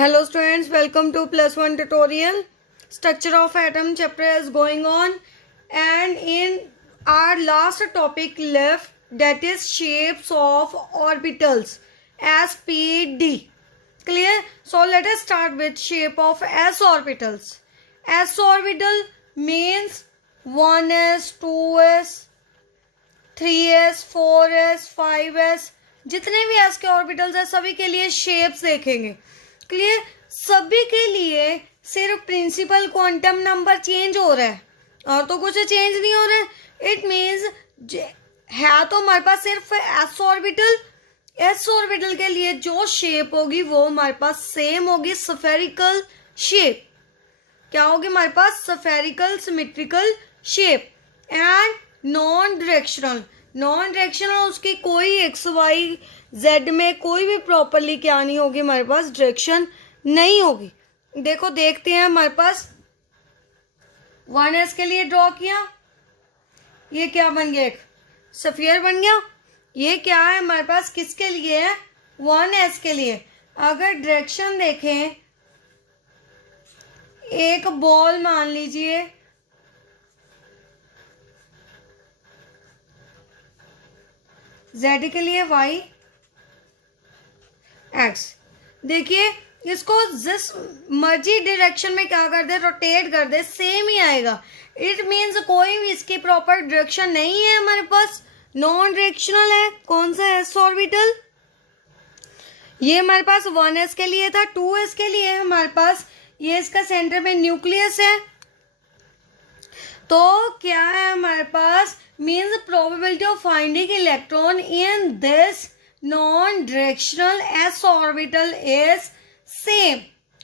Hello students, welcome to plus one tutorial. Structure of atom chapter is going on, and in our last topic left, that is shapes of orbitals, SPD. Clear? So let us start with shape of s orbitals. S orbital means 1s, 2s, 3s, 4s, 5s. जितने भी s के orbitals है सभी के लिए shapes देखेंगे. Clear? सभी के लिए सिर्फ प्रिंसिपल क्वांटम नंबर चेंज हो रहा है और तो कुछ चेंज नहीं हो रहा है. इट मीन्स है तो हमारे पास सिर्फ एस ऑर्बिटल. एस ऑर्बिटल के लिए जो शेप होगी वो हमारे पास सेम होगी, स्फेरिकल शेप. क्या होगी हमारे पास? Spherical symmetrical shape and non directional. Non directional उसकी कोई एक्स वाई जेड में कोई भी प्रॉपरली क्या नहीं होगी, हमारे पास डायरेक्शन नहीं होगी. देखो देखते हैं. हमारे पास 1s के लिए ड्रॉ किया, ये क्या बन गया? एक स्फीयर बन गया. ये क्या है हमारे पास? किसके लिए है? 1s के लिए. अगर डायरेक्शन देखें, एक बॉल मान लीजिए, z के लिए y x. देखिए इसको जिस मर्जी डायरेक्शन में क्या कर दे, रोटेट कर दे, सेम ही आएगा. इट मीन्स कोई भी इसकी प्रॉपर डायरेक्शन नहीं है हमारे पास, नॉन डायरेक्शनल है. कौन सा? S orbital. ये हमारे पास 1s के लिए था. 2s के लिए हमारे पास ये इसका सेंटर में न्यूक्लियस है. तो क्या है हमारे पास? Means probability of finding electron in this non directional s orbital is same.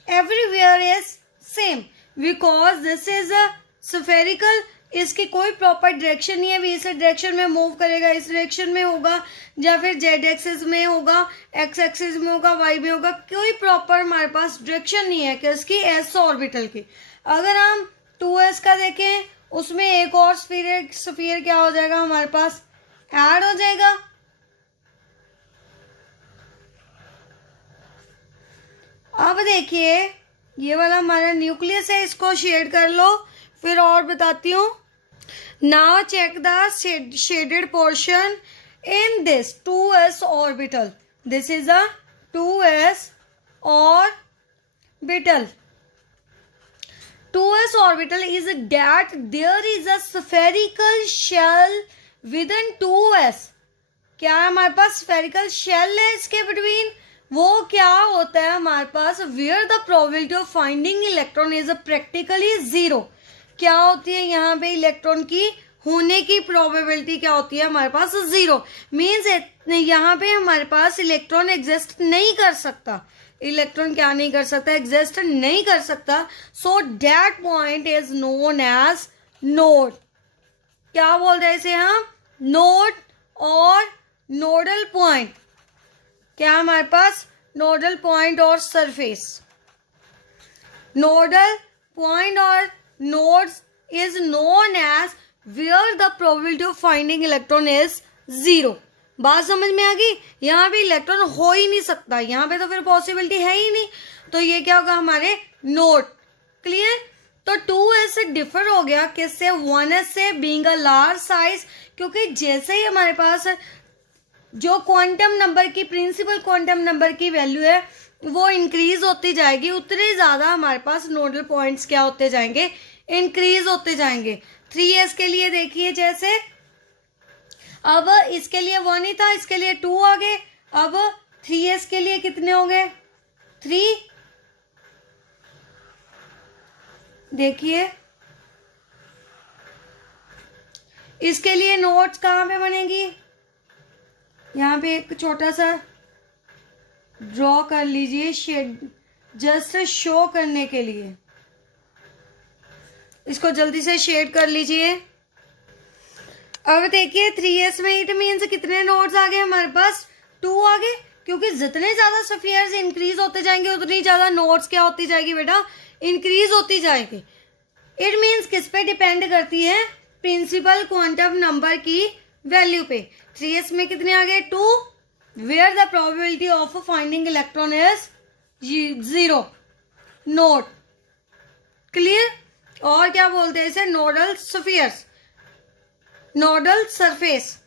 Everywhere is same because this is a spherical. इसकी कोई प्रॉपर डायरेक्शन नहीं है. भी इस डायरेक्शन में मूव करेगा, इस डायरेक्शन में होगा, या फिर जेड एक्सिस में होगा, एक्स एक्सिस में होगा, वाई में होगा. कोई प्रॉपर हमारे पास डायरेक्शन नहीं है कि इसकी एस ऑर्बिटल की. अगर हम 2s का देखें, उसमें एक और स्फीयर क्या हो जाएगा हमारे पास? ऐड हो जाएगा. अब देखिए ये वाला हमारा न्यूक्लियस है, इसको शेड कर लो, फिर और बताती हूँ. Now check the shaded portion in this 2s orbital. This is a 2s orbital. 2s orbital is that there is a spherical shell within 2s. क्या है हमारे पास? स्फेरिकल शेल है इसके बिटवीन. वो क्या होता है हमारे पास? Where the probability of finding electron is practically zero. क्या होती है यहाँ पे? इलेक्ट्रॉन की होने की प्रोबेबिलिटी क्या होती है हमारे पास? जीरो. मीन्स यहाँ पे हमारे पास इलेक्ट्रॉन एग्जिस्ट नहीं कर सकता. इलेक्ट्रॉन क्या नहीं कर सकता? एग्जिस्ट नहीं कर सकता. So that point is known as node. क्या बोलते हैं इसे हम? नोड और नोडल पॉइंट. क्या हमारे पास? नोडल पॉइंट और सरफेस. नोडल पॉइंट और nodes is known as where the probability of finding electron is zero. बात समझ में आ गई? यहाँ पे इलेक्ट्रॉन हो ही नहीं सकता, यहाँ पे तो फिर पॉसिबिलिटी है ही नहीं. तो ये क्या होगा? हमारे नोड. क्लियर? तो 2s से डिफर हो गया किससे? 1s से, बीइंग अ लार्ज साइज. क्योंकि जैसे ही हमारे पास जो क्वांटम नंबर की, प्रिंसिपल क्वांटम नंबर की वैल्यू है वो इंक्रीज होती जाएगी, उतने ज्यादा हमारे पास नोडल पॉइंट्स क्या होते जाएंगे? इंक्रीज होते जाएंगे. 3s के लिए देखिए, जैसे अब इसके लिए 1 ही था, इसके लिए 2 आ गए. अब 3s के लिए कितने हो गए? 3. देखिए इसके लिए नोट्स कहाँ पे बनेगी? यहाँ पे एक छोटा सा ड्रॉ कर लीजिए, शेड जस्ट शो करने के लिए. इसको जल्दी से शेड कर लीजिए. अब देखिए 3s में इट मीन्स कितने नोड्स आ गए हमारे पास? 2 आ गए. क्योंकि जितने ज्यादा स्फीयर्स इंक्रीज होते जाएंगे उतनी ज्यादा नोड्स क्या होती जाएगी बेटा? इंक्रीज होती जाएगी. इट मीन्स किस पे डिपेंड करती है? प्रिंसिपल क्वांटम नंबर की वैल्यू पे. 3s में कितने आ गए? 2. Where the probability of finding electron is 0 node. Clear? और क्या बोलते हैं इसे? नोडल स्फीयर्स, नोडल सरफेस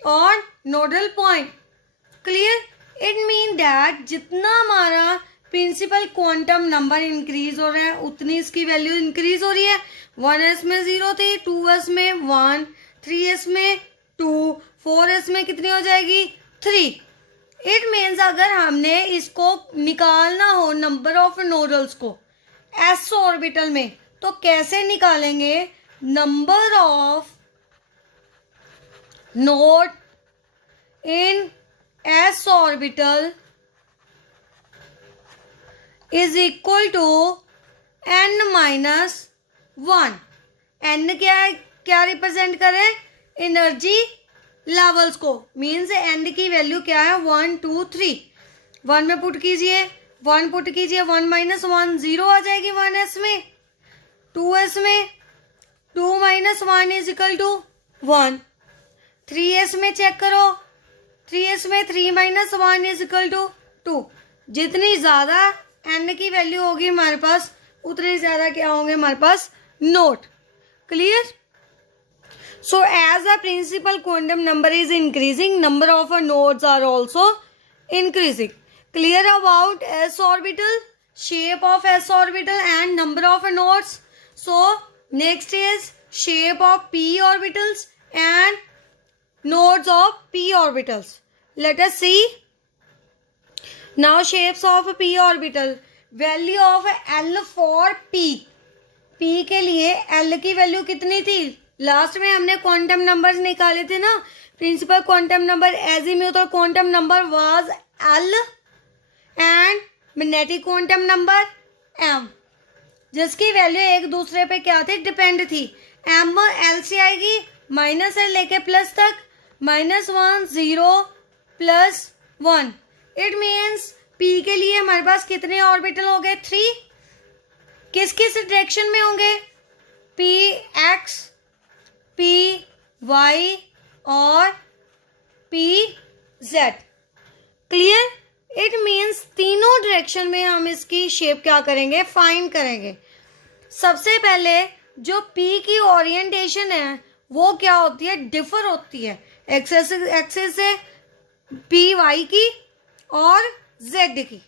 और nodal point. Clear? It mean that जितना हमारा प्रिंसिपल क्वांटम नंबर इंक्रीज हो रहा है उतनी इसकी वैल्यू इंक्रीज हो रही है। 1s में 0 थी, 2s में 1, 3s में 2, 4s में कितनी हो जाएगी? 3। इट मीन्स अगर हमने इसको निकालना हो नंबर ऑफ नोडल्स को s ऑर्बिटल में, तो कैसे निकालेंगे? Number of node in s orbital is equal to n minus 1। n क्या रिप्रेजेंट करे? एनर्जी लेवल्स को। मीन्स n की वैल्यू क्या है? 1 2 3। 1 में पुट कीजिए, 1 पुट कीजिए, 1 माइनस 1 0 आ जाएगी 1s में। 2s में 2 minus 1 is equal to 1। 3s में चेक करो, 3s में 3 माइनस 1 इज इक्वल टू 2। जितनी ज्यादा n की वैल्यू होगी हमारे पास उतने ज्यादा क्या होंगे हमारे पास? Node. Clear? So as the principal quantum number is increasing, number of nodes are also increasing. Clear about s orbital, shape of s orbital and number of nodes. So next is shape of p orbitals and nodes of p orbitals. Let us see. Now shapes of p orbital. Value of L for p. p के लिए L की value कितनी थी? Last में हमने quantum numbers निकाले थे ना। Principal quantum number azimuthal quantum number was L and magnetic quantum number M, जिसकी वैल्यू एक दूसरे पे क्या थी? डिपेंड थी। M L से आएगी, माइनस L लेके प्लस तक, -1 0 +1। इट मीन्स P के लिए हमारे पास कितने ऑर्बिटल हो गए? 3। किस किस डायरेक्शन में होंगे? P X, P Y और P Z। Clear? It means तीनों डायरेक्शन में हम इसकी शेप क्या करेंगे? फाइंड करेंगे। सबसे पहले जो P की ओरिएंटेशन है वो क्या होती है? डिफर होती है एक्सेस से P Y की और Z की।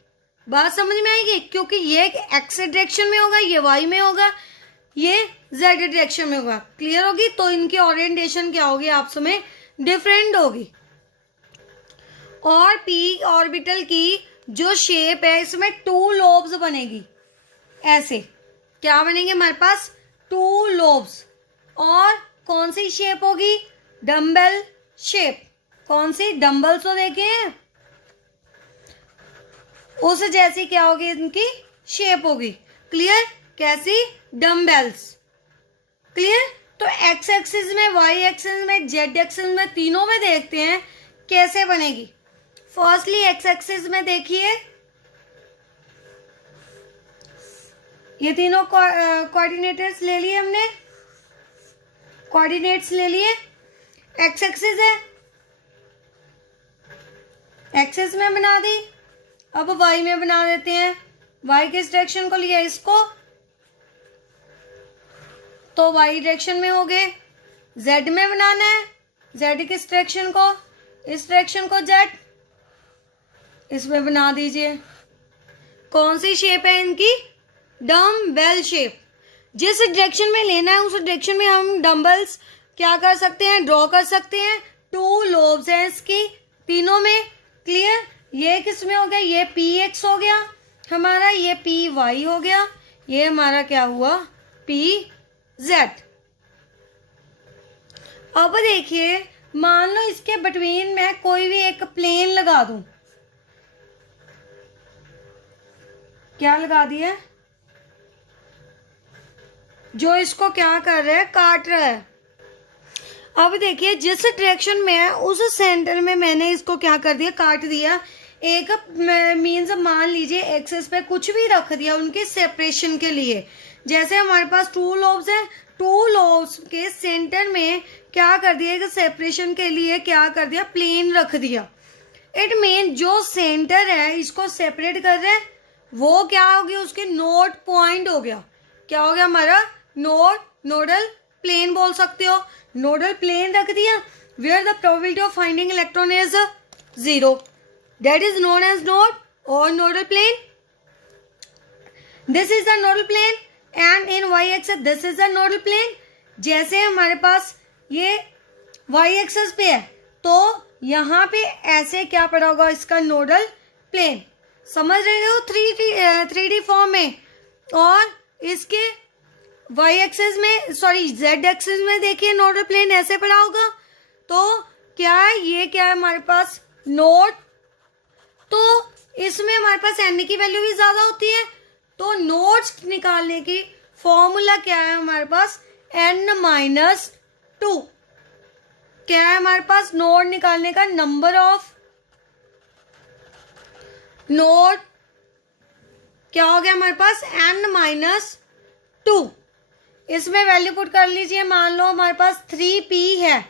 बात समझ में आएगी? क्योंकि ये एक्स डायरेक्शन में होगा, ये वाई में होगा, ये जेड डायरेक्शन में होगा। क्लियर होगी? तो इनकी ओरिएंटेशन क्या होगी आपस में? डिफरेंट होगी। और पी ऑर्बिटल की जो शेप है इसमें 2 लोब्स बनेगी। ऐसे क्या बनेंगे हमारे पास? 2 लोब्स। और कौन सी शेप होगी? Dumbbell shape. कौन सी? डम्बल्स तो देखे हैं, उस जैसी क्या होगी इनकी शेप होगी। क्लियर? कैसी? डम्बेल्स। क्लियर? तो एक्स एक्सिस में, वाई एक्सिस में, जेड एक्सिस में, तीनों में देखते हैं कैसे बनेगी। फर्स्टली एक्स एक्सिस में देखिए, ये तीनों कोऑर्डिनेटर्स ले लिए हमने, कोऑर्डिनेट्स ले लिए। एक्स एक्सिस है, एक्सिस में बना दी। अब वाई में बना देते हैं। वाई किस डायरेक्शन को लिया? इसको, तो वाई डायरेक्शन में हो गए। जेड में बनाना है, जेड किस डायरेक्शन को? इस डायरेक्शन को जेड, इसमें बना दीजिए। कौन सी शेप है इनकी? Dumbbell shape. जिस डायरेक्शन में लेना है उस डायरेक्शन में हम डम्बल्स क्या कर सकते हैं? ड्रॉ कर सकते हैं। 2 लोब्स हैं इसकी तीनों में। क्लियर? ये किस में हो गया? ये पी एक्स हो गया हमारा, ये पी वाई हो गया, ये हमारा क्या हुआ? P Z. अब देखिए, मान लो इसके बिटवीन मैं कोई भी एक प्लेन लगा दूं। क्या लगा दिया? जो इसको क्या कर रहा है? काट रहा है। अब देखिए, जिस डायरेक्शन में है उस सेंटर में मैंने इसको क्या कर दिया? काट दिया। एक मीन्स मान लीजिए एक्सेस पे कुछ भी रख दिया उनके सेपरेशन के लिए। जैसे हमारे पास 2 लोब्स हैं, 2 लोब्स के सेंटर में क्या कर दिया? सेपरेशन के लिए क्या कर दिया? प्लेन रख दिया। इट मीन जो सेंटर है इसको सेपरेट कर रहा है वो क्या होगी, उसके नोड पॉइंट हो गया। क्या हो गया हमारा, नोडल प्लेन बोल सकते हो। नोडल प्लेन रख दिया where the probability of finding electron is 0, that is known as node और nodal plane. This is the nodal plane and in y axis this is the nodal plane. जैसे हमारे पास ये Y access पे है तो यहाँ पे ऐसे क्या पड़ा होगा, इसका नोडल प्लेन। समझ रहे हो, 3D फॉर्म में। और इसके वाई एक्सेस में, सॉरी जेड एक्सेस में देखिए नोडल प्लेन ऐसे पड़ा होगा। तो क्या है, ये क्या है हमारे पास, नोड। तो इसमें हमारे पास एन की वैल्यू भी ज्यादा होती है। तो नोड्स निकालने की फॉर्मूला क्या है हमारे पास, n-2। क्या है हमारे पास, नोड निकालने का नंबर ऑफ नोड क्या हो गया हमारे पास, n-2। इसमें वैल्यू पुट कर लीजिए। मान लो हमारे पास 3p है,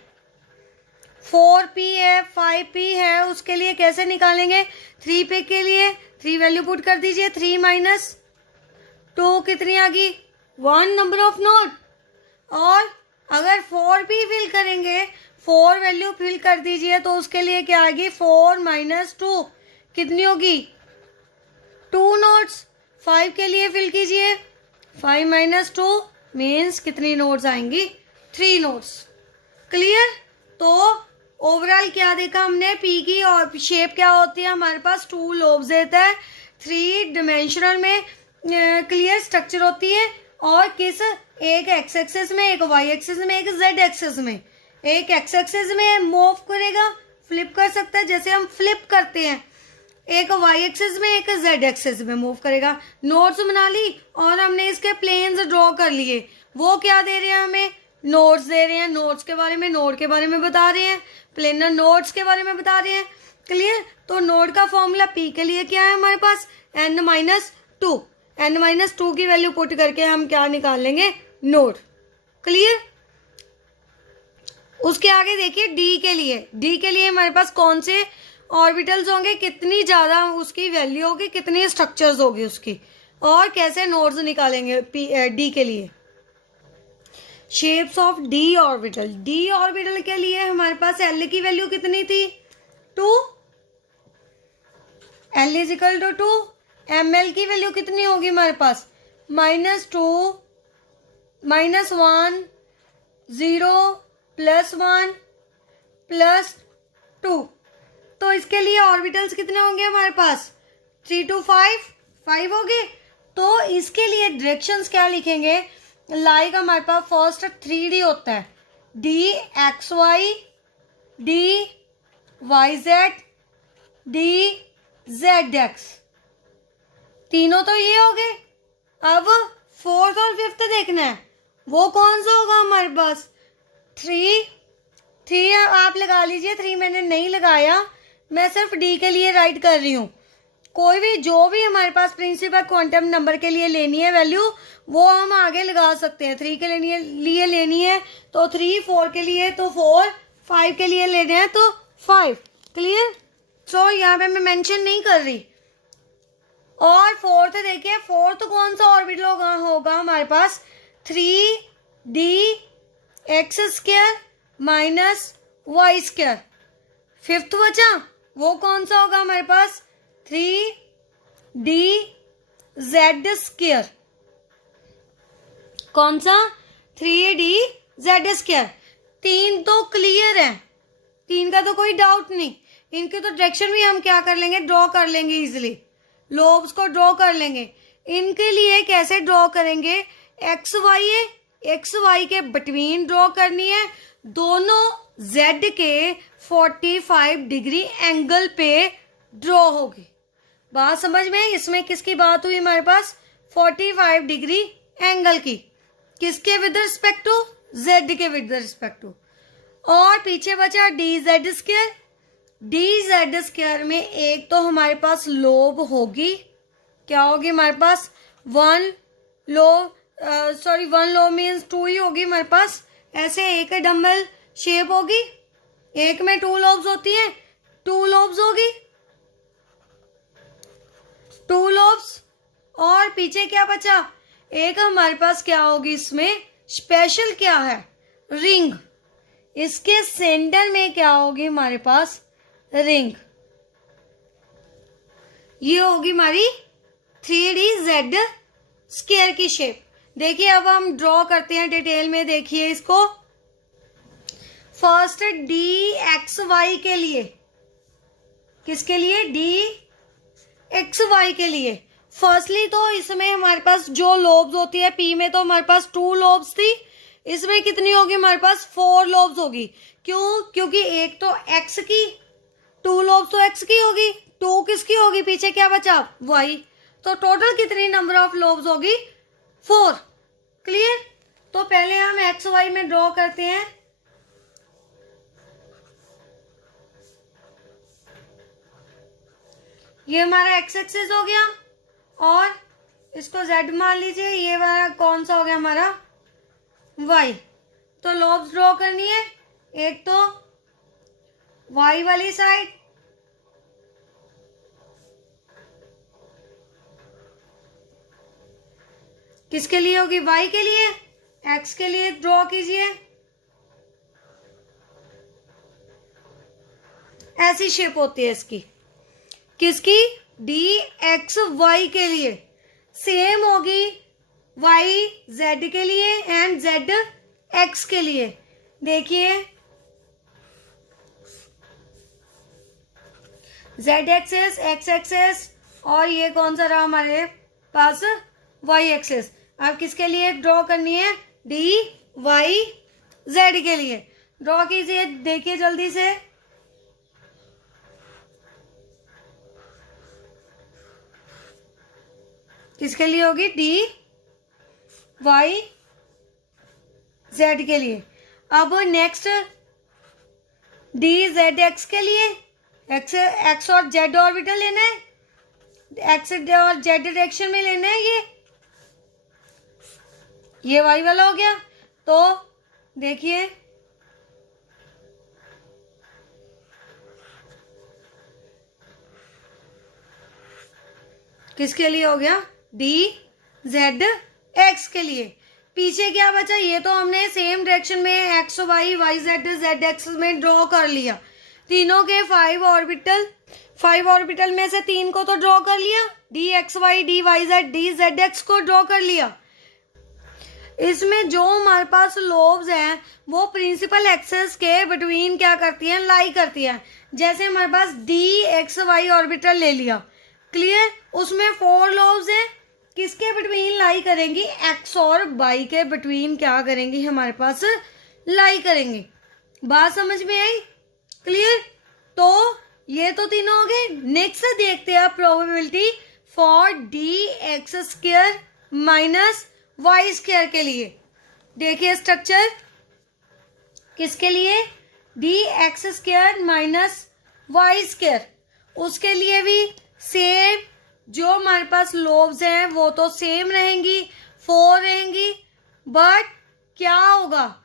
4p है, 5p है। उसके लिए कैसे निकालेंगे, 3p के लिए 3 वैल्यू पुट कर दीजिए। 3 - 2 कितनी आ गई, 1 नंबर ऑफ नोड। और अगर 4p फिल करेंगे, 4 वैल्यू फिल कर दीजिए तो उसके लिए क्या आएगी, 4 - 2 कितनी होगी, 2 नोड्स। 5 के लिए फिल कीजिए, 5 - 2 मीन्स कितनी नोड्स आएंगी, 3 नोड्स। क्लियर। तो ओवरऑल क्या देखा हमने, पी की और शेप क्या होती है हमारे पास, 2 लोब्स देता है। 3 डिमेंशनल में क्लियर स्ट्रक्चर होती है। और किस, एक एक्स एक्सेस में, एक वाई एक्सेस में, एक जेड एक्सेस में। एक एक्स एक्सेस में मूव करेगा, फ्लिप कर सकता है जैसे हम फ्लिप करते हैं। एक वाई एक्सेस में, एक जेड एक्सेस में मूव करेगा। नोड्स बना ली और हमने इसके प्लेन्स ड्रॉ कर लिए। वो क्या दे रहे हैं हमें, नोड्स दे रहे हैं। नोड्स के बारे में, नोड के बारे में बता रहे हैं, प्लेनर नोड्स के बारे में बता रहे हैं। क्लियर। तो नोड का फॉर्मूला पी के लिए क्या है हमारे पास, n-2। n-2 की वैल्यू पुट करके हम क्या निकाल लेंगे, नोड। क्लियर। उसके आगे देखिए डी के लिए। डी के लिए हमारे पास कौन से ऑर्बिटल्स होंगे, कितनी ज्यादा उसकी वैल्यू होगी, कितनी स्ट्रक्चर्स होगी उसकी, और कैसे नोड्स निकालेंगे डी के लिए। Shapes of D orbital. D orbital के लिए हमारे पास एल की वैल्यू कितनी थी, 2। L is equal to 2। M L की वैल्यू कितनी होगी हमारे पास, -2 -1 0 +1 +2। तो इसके लिए ऑर्बिटल्स कितने होंगे हमारे पास, 3 to 5 हो गए। तो इसके लिए डायरेक्शंस क्या लिखेंगे, लाइक हमारे पास फर्स्ट 3D होता है, DXY, DYZ, DZX। तीनों तो ये हो गए। अब 4th और 5th देखना है, वो कौन सा होगा हमारे पास, 3 आप लगा लीजिए। 3 मैंने नहीं लगाया, मैं सिर्फ डी के लिए राइट कर रही हूँ। कोई भी जो भी हमारे पास प्रिंसिपल क्वांटम नंबर के लिए लेनी है वैल्यू, वो हम आगे लगा सकते हैं। 3 के लिए लेनी है तो 3, 4 के लिए तो 4, 5 के लिए लेने हैं तो 5। क्लियर। सो यहाँ पे मैं मेंशन नहीं कर रही। और 4th देखिए, 4th कौन सा ऑर्बिटल होगा हमारे पास, 3DX² -y²। 5th बचा, वो कौन सा होगा हमारे पास, 3DZ²। कौन सा, 3DZ²। 3 तो क्लियर है, 3 का तो कोई डाउट नहीं। इनकी तो डायरेक्शन भी हम क्या कर लेंगे, ड्रॉ कर लेंगे इजिली। लोब्स को ड्रॉ कर लेंगे। इनके लिए कैसे ड्रॉ करेंगे, XY है, XY के बिटवीन ड्रॉ करनी है। दोनों Z के 45 डिग्री एंगल पे ड्रॉ होगी। बात समझ में, इसमें किसकी बात हुई हमारे पास, 45 डिग्री एंगल की। किसके विद रिस्पेक्ट टू, Z के विद रिस्पेक्ट टू। और पीछे बचा DZ²। DZ² में एक तो हमारे पास लोब होगी, क्या होगी हमारे पास, 1 लोब मीन्स 2 ही होगी हमारे पास। ऐसे एक डम्बल शेप होगी, एक में 2 लोब्स होती हैं, 2 लोब्स होगी, 2 लोब्स और पीछे क्या बचा, एक हमारे पास क्या होगी इसमें स्पेशल क्या है, रिंग। इसके सेंटर में क्या होगी हमारे पास, रिंग। ये होगी हमारी 3D स्क्वायर की शेप। देखिए अब हम ड्रॉ करते हैं डिटेल में, देखिए इसको। फर्स्ट DXY के लिए, किसके लिए, DXY के लिए। फर्स्टली तो इसमें हमारे पास जो लोब्स होती है, P में तो हमारे पास 2 लोब्स थी, इसमें कितनी होगी हमारे पास 4 लोब्स होगी। क्यों, क्योंकि एक तो X की, 2 लोब्स तो X की होगी, 2 किसकी होगी, पीछे क्या बचा, Y। तो टोटल कितनी नंबर ऑफ लोब्स होगी, 4। क्लियर। तो पहले हम XY में ड्रॉ करते हैं। ये हमारा X एक्सिस हो गया और इसको Z मान लीजिए, ये वाला कौन सा हो गया हमारा, Y। तो लोब्स ड्रॉ करनी है, एक तो Y वाली साइड, किसके लिए होगी, Y के लिए। X के लिए ड्रॉ कीजिए, ऐसी शेप होती है इसकी, किसकी, DXY के लिए। सेम होगी YZ के लिए एंड ZX के लिए। देखिए Z एक्सेस, X एक्सेस और ये कौन सा रहा हमारे पास, Y एक्सेस। अब किसके लिए ड्रॉ करनी है, DYZ के लिए। ड्रॉ कीजिए, देखिए जल्दी से। किसके लिए होगी, DYZ के लिए। अब नेक्स्ट DZX के लिए, X और Z ऑर्बिटल लेना है, X और Z डायरेक्शन में लेना है। ये Y वाला हो गया। तो देखिए किसके लिए हो गया, DZX के लिए। पीछे क्या बचा, ये तो हमने सेम डायरेक्शन में XY YZ ZX में ड्रॉ कर लिया। तीनों के 5 ऑर्बिटल में से 3 को तो ड्रॉ कर लिया, DXY DYZ DZX को ड्रॉ कर लिया। इसमें जो हमारे पास लोब्स हैं वो प्रिंसिपल एक्सेस के बिटवीन क्या करती हैं, लाई करती हैं। जैसे हमारे पास DXY ऑर्बिटल ले लिया, क्लियर। उसमें 4 लोब्स हैं, किसके बिटवीन लाई करेंगी, X और Y के बिटवीन क्या करेंगी, हमारे पास लाई करेंगे। बात समझ में आई, क्लियर। तो ये तो तीनों हो गए। नेक्स्ट देखते हैं probability for DX² minus Y² के लिए। देखिए स्ट्रक्चर, किसके लिए, DX² माइनस Y²। उसके लिए भी सेम, जो हमारे पास लोब्स हैं वो तो सेम रहेंगी, 4 रहेंगी। बट क्या होगा,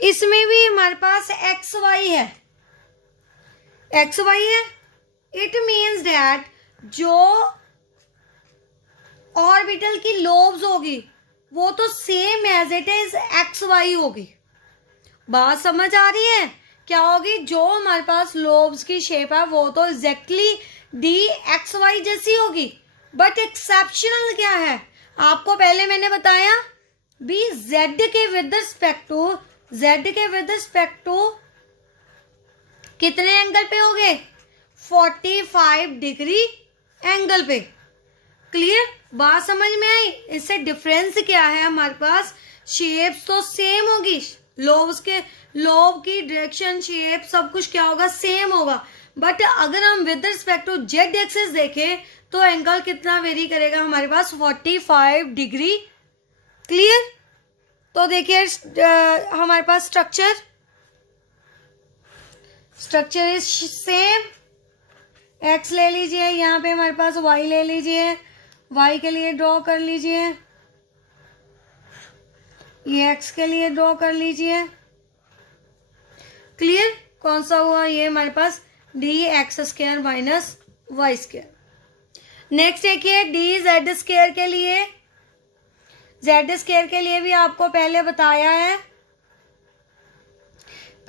इसमें भी हमारे पास XY है, XY है। इट मीन्स दैट जो ऑर्बिटल की लोब्स होगी वो तो same as it is XY होगी। बात समझ आ रही है, क्या होगी, जो हमारे पास लोब्स की शेप है वो तो एग्जैक्टली DXY जैसी होगी। बट एक्सेप्शनल क्या है, आपको पहले मैंने बताया भी, Z के विद रिस्पेक्ट टू कितने एंगल पे हो गए, 45 डिग्री एंगल पे। क्लियर, बात समझ में आई। इससे डिफरेंस क्या है, हमारे पास शेप्स तो सेम होगी, लोब की डायरेक्शन, शेप, सब कुछ क्या होगा, सेम होगा। बट अगर हम with respect to Z axis देखें तो एंगल कितना वेरी करेगा, हमारे पास 45 डिग्री। क्लियर। तो देखिए हमारे पास स्ट्रक्चर इज सेम। एक्स ले लीजिए, यहाँ पे हमारे पास वाई ले लीजिए, वाई के लिए ड्रॉ कर लीजिए, ये एक्स के लिए ड्रॉ कर लीजिए। क्लियर, कौन सा हुआ, ये हमारे पास DX² माइनस Y²। नेक्स्ट देखिए डी जेड स्क्वायर के लिए, जेड स्क्वायर के लिए भी आपको पहले बताया है।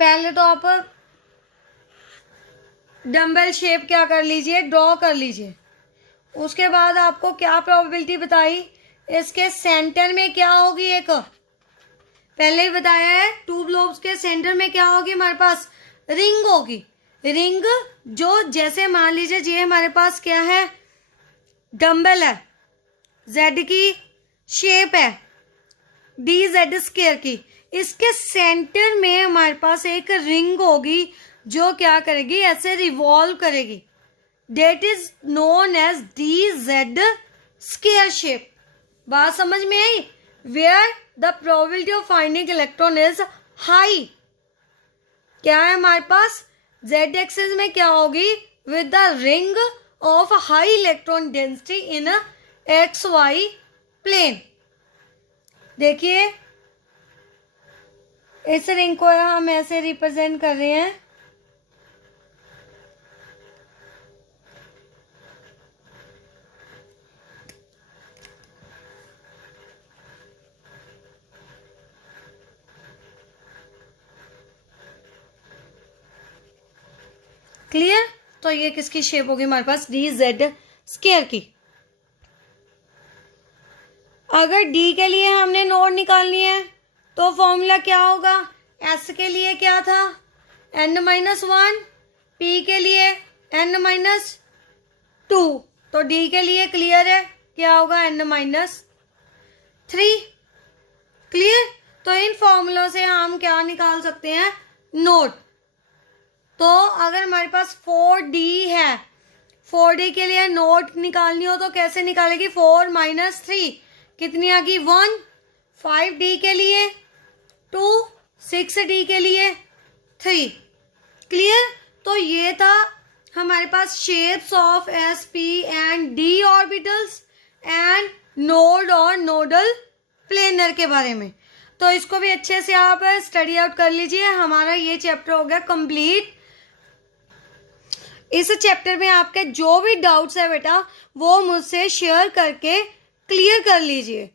पहले तो आप डम्बल शेप क्या कर लीजिए, ड्रॉ कर लीजिए। उसके बाद आपको क्या प्रोबेबिलिटी बताई, इसके सेंटर में क्या होगी, एक पहले ही बताया है, टू ग्लोब्स के सेंटर में क्या होगी हमारे पास, रिंग होगी। रिंग जो जैसे मान लीजिए ये हमारे पास क्या है, डम्बल है, जेड की शेप है, डी जेड स्क्वायर की, इसके सेंटर में हमारे पास एक रिंग होगी जो क्या करेगी, ऐसे रिवॉल्व करेगी। That is known as d z square shape. बात समझ में आई? Where the probability of finding electron is high. क्या है हमारे पास, जेड एक्सिस में क्या होगी, with the ring of high electron density in x y plane. देखिए इस रिंग को हम ऐसे रिप्रेजेंट कर रहे हैं, क्लियर। तो ये किसकी शेप होगी हमारे पास, डी जेड स्क्वायर की। अगर डी के लिए हमने नोड निकालनी है तो फॉर्मूला क्या होगा, एस के लिए क्या था, n-1, पी के लिए n-2, तो डी के लिए क्लियर है क्या होगा, n-3। क्लियर। तो इन फॉर्मूलों से हम क्या निकाल सकते हैं, नोड। तो अगर हमारे पास 4D है, 4D के लिए नोट निकालनी हो तो कैसे निकालेगी, 4 - 3 कितनी आ गई, 1। 5D के लिए 2, 6D के लिए 3। क्लियर। तो ये था हमारे पास shapes of s p and d orbitals and node और नोडल प्लेनर के बारे में। तो इसको भी अच्छे से आप स्टडी आउट कर लीजिए। हमारा ये चैप्टर हो गया कंप्लीट। इस चैप्टर में आपके जो भी डाउट्स है बेटा वो मुझसे शेयर करके क्लियर कर लीजिए।